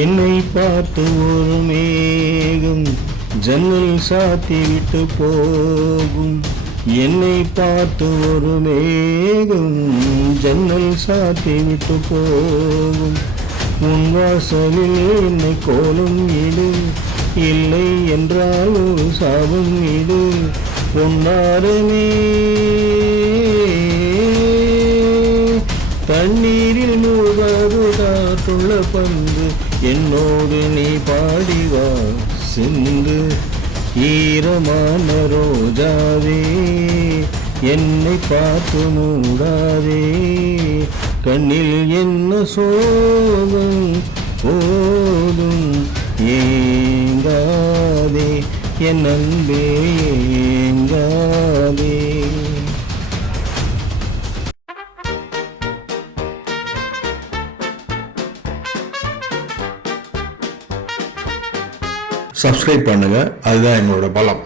என்னை பார்த்து ஒரு மேகம் ஜன்னல் சாத்தி விட்டு போகும். என்னை பார்த்து ஒரு மேகம் ஜன்னல் சாத்தி விட்டு போகும். உன் வாசலில் என்னை கோலம் இடு, இல்லை என்றால் ஒரு சாபம் இடு. பொன்னாரமே தண்ணீரில் மூழ்காது காற்றுள்ள பந்து, என்னோடு நீ பாடிவா சென்று. ஈரமான ரோஜாவே என்னை பார்த்து மூடாதே, கண்ணில் என்ன சோகம் போதும் ஏங்காதே, என் அன்பே ஏங்காதே. சப்ஸ்கிரைப் பண்ணுங்க, அதுதான் எங்களோட பலம்.